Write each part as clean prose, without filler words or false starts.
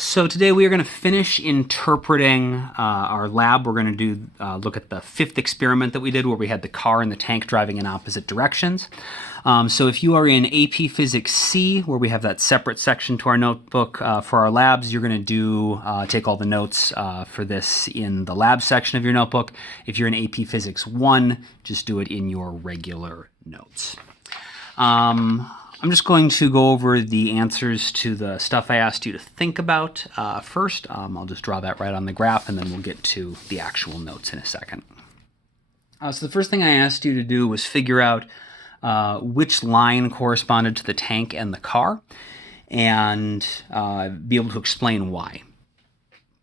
So today we are going to finish interpreting our lab. We're going to look at the fifth experiment that we did where we had the car and the tank driving in opposite directions. So if you are in AP Physics C, where we have that separate section to our notebook for our labs, you're going to take all the notes for this in the lab section of your notebook. If you're in AP Physics 1, just do it in your regular notes. I'm just going to go over the answers to the stuff I asked you to think about first. I'll just draw that right on the graph, and then we'll get to the actual notes in a second. So the first thing I asked you to do was figure out which line corresponded to the tank and the car, and be able to explain why.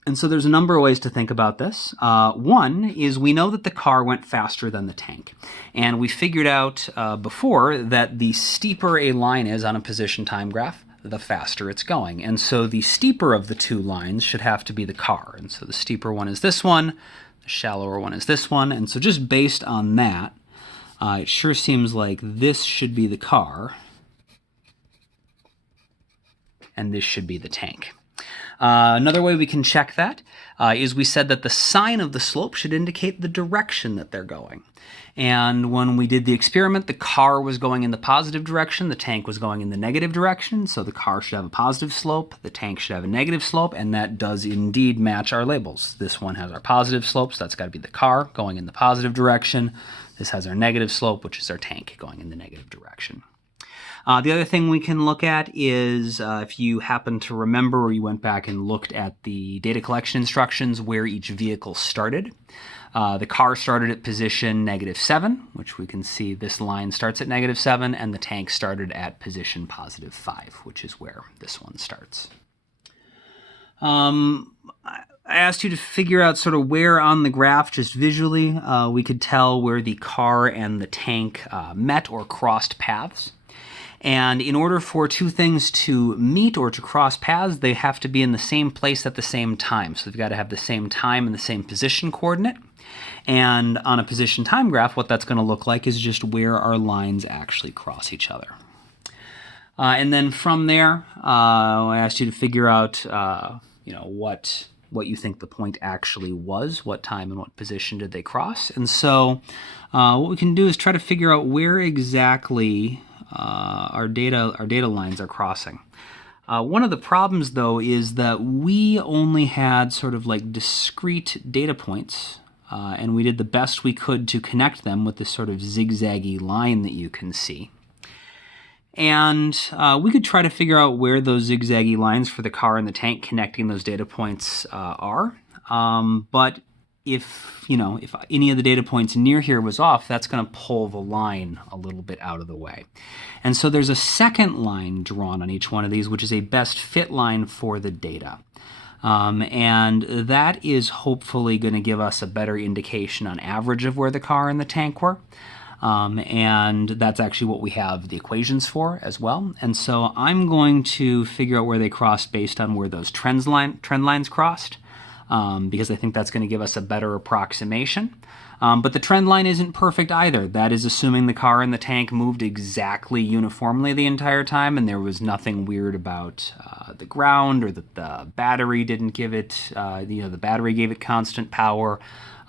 And so there's a number of ways to think about this. One is we know that the car went faster than the tank. And we figured out before that the steeper a line is on a position time graph, the faster it's going. And so the steeper of the two lines should have to be the car. And so the steeper one is this one, the shallower one is this one. And so just based on that, it sure seems like this should be the car, and this should be the tank. Another way we can check that is we said that the sign of the slope should indicate the direction that they're going. And when we did the experiment, the car was going in the positive direction, the tank was going in the negative direction, so the car should have a positive slope, the tank should have a negative slope, and that does indeed match our labels. This one has our positive slope, so that's got to be the car going in the positive direction. This has our negative slope, which is our tank going in the negative direction. The other thing we can look at is if you happen to remember or you went back and looked at the data collection instructions where each vehicle started. The car started at position -7, which we can see this line starts at -7, and the tank started at position +5, which is where this one starts. I asked you to figure out sort of where on the graph, just visually, we could tell where the car and the tank met or crossed paths. And in order for two things to meet or to cross paths, they have to be in the same place at the same time. So they've got to have the same time and the same position coordinate. And on a position time graph, what that's going to look like is just where our lines actually cross each other. And then from there, I asked you to figure out, what you think the point actually was, what time and what position did they cross. And so what we can do is try to figure out where exactly our data lines are crossing. One of the problems, though, is that we only had sort of like discrete data points, and we did the best we could to connect them with this sort of zigzaggy line that you can see. And we could try to figure out where those zigzaggy lines for the car and the tank connecting those data points are. But if any of the data points near here was off, that's going to pull the line a little bit out of the way. And so there's a second line drawn on each one of these, which is a best fit line for the data. And that is hopefully going to give us a better indication on average of where the car and the tank were. And that's actually what we have the equations for as well. And so I'm going to figure out where they crossed based on where those trend lines crossed. Because I think that's going to give us a better approximation. But the trend line isn't perfect either. That is assuming the car and the tank moved exactly uniformly the entire time, and there was nothing weird about the ground, or that the battery didn't give it, the battery gave it constant power.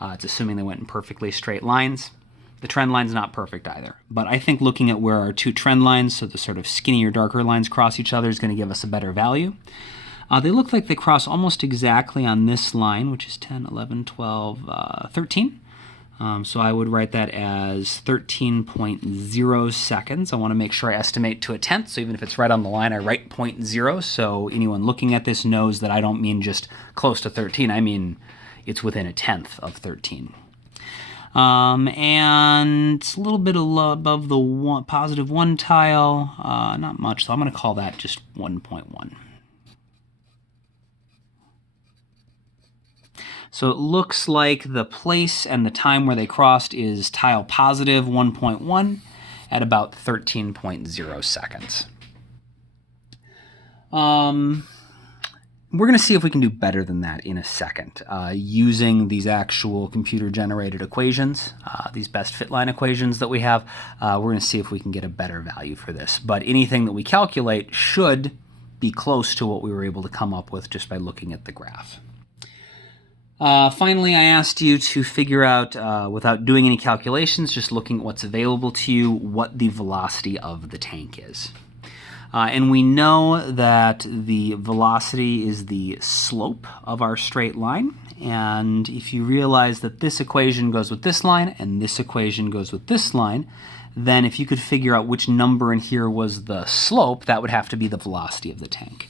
It's assuming they went in perfectly straight lines. The trend line's not perfect either. But I think looking at where our two trend lines, so the sort of skinnier, darker lines cross each other, is going to give us a better value. They look like they cross almost exactly on this line, which is 10, 11, 12, 13. So I would write that as 13.0 seconds. I want to make sure I estimate to a tenth, so even if it's right on the line, I write 0.0, so anyone looking at this knows that I don't mean just close to 13. I mean it's within a tenth of 13. And it's a little bit above the +1 tile, not much, so I'm going to call that just 1.1. So it looks like the place and the time where they crossed is tile +1.1 at about 13.0 seconds. We're going to see if we can do better than that in a second using these actual computer-generated equations, these best fit line equations that we have. We're going to see if we can get a better value for this. But anything that we calculate should be close to what we were able to come up with just by looking at the graph. Finally, I asked you to figure out, without doing any calculations, just looking at what's available to you, what the velocity of the tank is. And we know that the velocity is the slope of our straight line. And if you realize that this equation goes with this line and this equation goes with this line, then if you could figure out which number in here was the slope, that would have to be the velocity of the tank.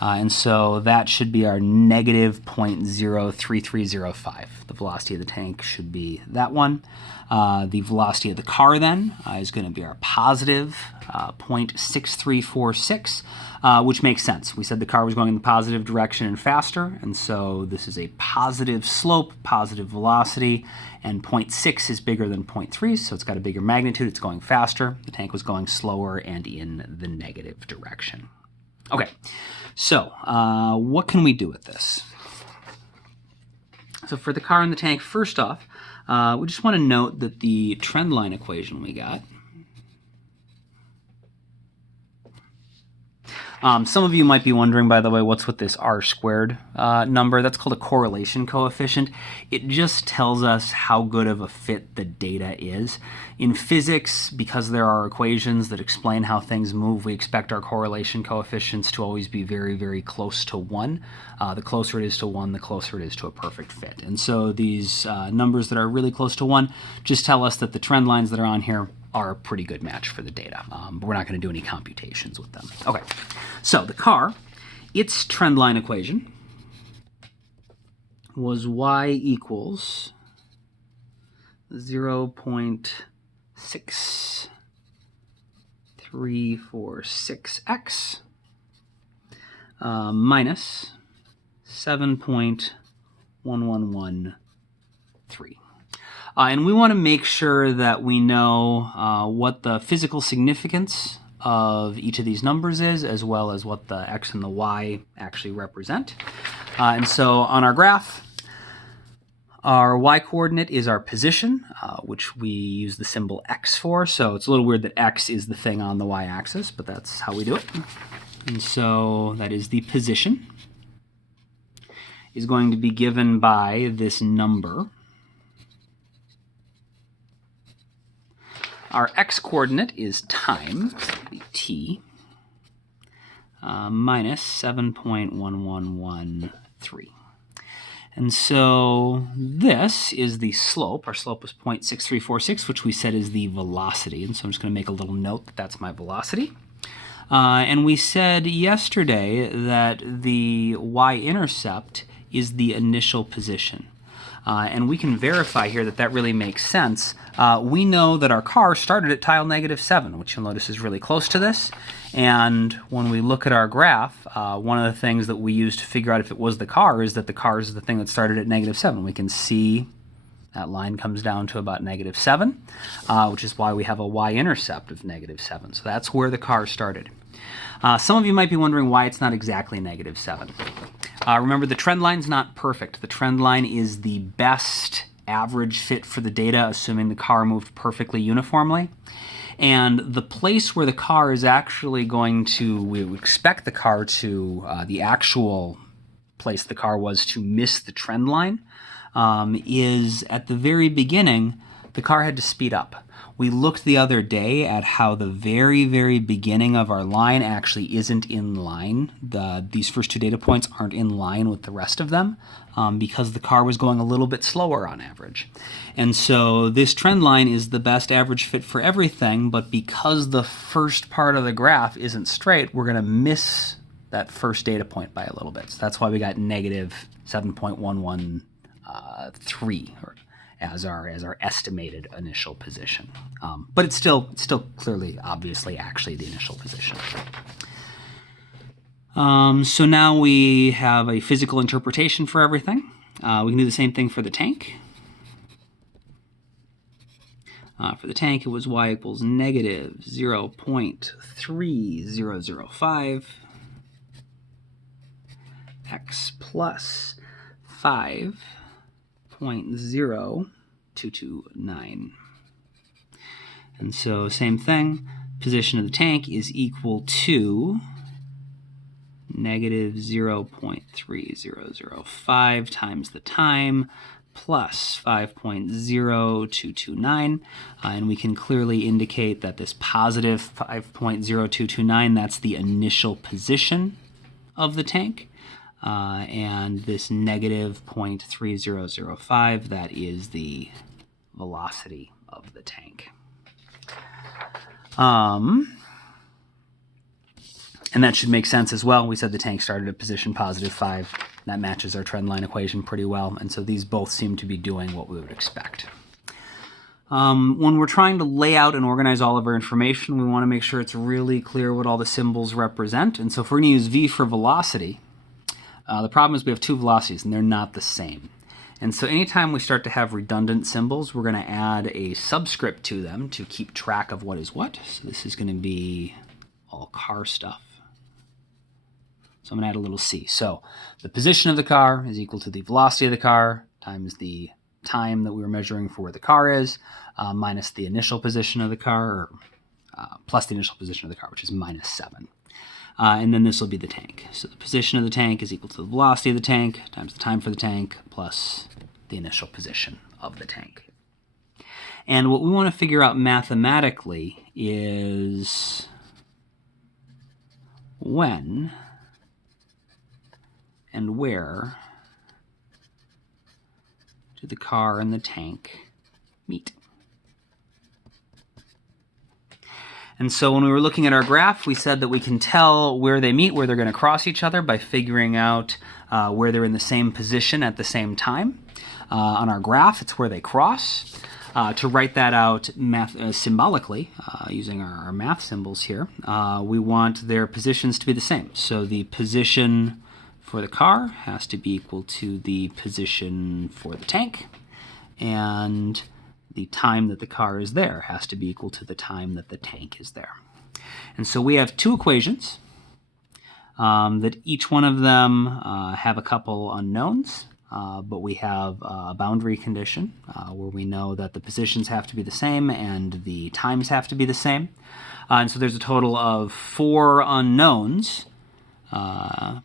And so that should be our negative 0.03305. The velocity of the tank should be that one. The velocity of the car then is going to be our positive 0.6346, which makes sense. We said the car was going in the positive direction and faster, and so this is a positive slope, positive velocity, and 0.6 is bigger than 0.3, so it's got a bigger magnitude, it's going faster. The tank was going slower and in the negative direction. Okay, so what can we do with this? So for the car and the tank, first off, we just want to note that the trendline equation we got, some of you might be wondering, by the way, what's with this r squared number? That's called a correlation coefficient. It just tells us how good of a fit the data is. In physics, because there are equations that explain how things move, we expect our correlation coefficients to always be very, very close to 1. The closer it is to 1, the closer it is to a perfect fit. And so these numbers that are really close to 1 just tell us that the trend lines that are on here are a pretty good match for the data, but we're not going to do any computations with them. Okay, so the car, its trend line equation was y equals 0.6346x minus 7.1113. And we want to make sure that we know what the physical significance of each of these numbers is, as well as what the x and the y actually represent. And so on our graph, our y-coordinate is our position, which we use the symbol x for. So it's a little weird that x is the thing on the y-axis, but that's how we do it. And so that is the position, is going to be given by this number. Our x-coordinate is time, t, minus 7.1113. And so this is the slope. Our slope was 0.6346, which we said is the velocity. And so I'm just going to make a little note that that's my velocity. And we said yesterday that the y-intercept is the initial position. And we can verify here that that really makes sense. We know that our car started at tile -7, which you'll notice is really close to this. And when we look at our graph, one of the things that we use to figure out if it was the car is that the car is the thing that started at -7. We can see that line comes down to about -7, which is why we have a y-intercept of -7. So that's where the car started. Some of you might be wondering why it's not exactly -7. Remember, the trend line's not perfect. The trend line is the best average fit for the data, assuming the car moved perfectly uniformly. And the place where the car is actually going to, we would expect the car to, the actual place the car was to miss the trend line, is at the very beginning, the car had to speed up. We looked the other day at how the very, very beginning of our line actually isn't in line. These first two data points aren't in line with the rest of them because the car was going a little bit slower on average. And so this trend line is the best average fit for everything, but because the first part of the graph isn't straight, we're going to miss that first data point by a little bit. So that's why we got negative 7.113 as our estimated initial position. But it's still clearly, obviously, actually the initial position. So now we have a physical interpretation for everything. We can do the same thing for the tank. For the tank, it was y equals negative 0.3005 x plus 5.0229. And so same thing, position of the tank is equal to negative 0.3005 times the time plus 5.0229, and we can clearly indicate that this positive 5.0229, that's the initial position of the tank, and this negative 0.3005, that is the velocity of the tank. And that should make sense as well. We said the tank started at position positive 5. That matches our trendline equation pretty well. And so these both seem to be doing what we would expect. When we're trying to lay out and organize all of our information, we want to make sure it's really clear what all the symbols represent. And so if we're going to use V for velocity, the problem is we have two velocities and they're not the same. And so anytime we start to have redundant symbols, we're going to add a subscript to them to keep track of what is what. So this is going to be all car stuff. So I'm going to add a little c. So the position of the car is equal to the velocity of the car times the time that we were measuring for where the car is, minus the initial position of the car, or plus the initial position of the car, which is minus 7. And then this will be the tank. So the position of the tank is equal to the velocity of the tank times the time for the tank plus the initial position of the tank. And what we want to figure out mathematically is when and where do the car and the tank meet. And so when we were looking at our graph, we said that we can tell where they meet, where they're going to cross each other by figuring out where they're in the same position at the same time. On our graph, it's where they cross. To write that out symbolically, using our math symbols here, we want their positions to be the same. So the position for the car has to be equal to the position for the tank, and the time that the car is there has to be equal to the time that the tank is there. And so we have two equations that each one of them have a couple unknowns, but we have a boundary condition where we know that the positions have to be the same and the times have to be the same. And so there's a total of 4 unknowns.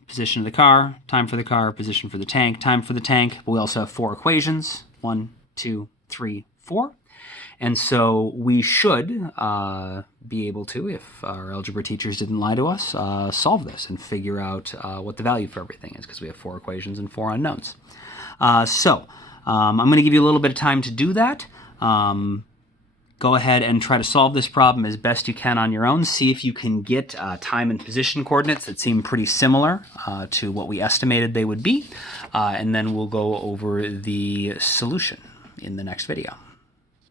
Position of the car, time for the car, position for the tank, time for the tank. But we also have 4 equations, 1, 2, 3, 4. And so we should be able to, if our algebra teachers didn't lie to us, solve this and figure out what the value for everything is, because we have 4 equations and 4 unknowns. I'm going to give you a little bit of time to do that. Go ahead and try to solve this problem as best you can on your own. See if you can get time and position coordinates that seem pretty similar to what we estimated they would be. And then we'll go over the solution in the next video.